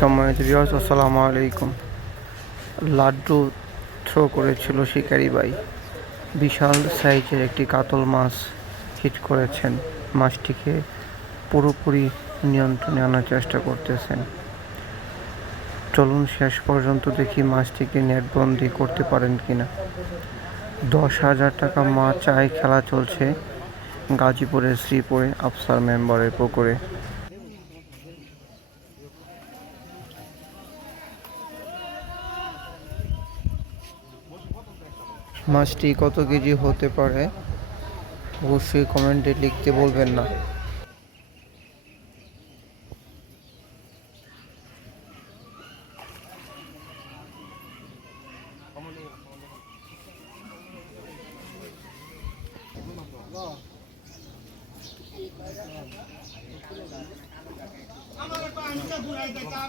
সম্মানিত বিহার আসসালামু আলাইকুম। লাড্ডু থ্রো করেছিল শিকারি ভাই। বিশাল সাইজের একটি কাতল মাছ হিট করেছেন। মাছটিকে পুরোপুরি নিয়ন্ত্রণে আনার চেষ্টা করতেছেন। চলুন শেষ পর্যন্ত দেখি মাছটিকে নেটবন্দি করতে পারেন কিনা। দশ হাজার টাকা মাছ চাই খেলা চলছে। গাজীপুরের শ্রীপুরে আফসার মেম্বারের পুকুরে। মাছটি কত কেজি হতে পারে? অবশ্যই কমেন্টে লিখতে বলবেন না। আমার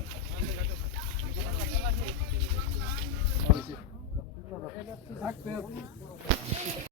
gesagt werden.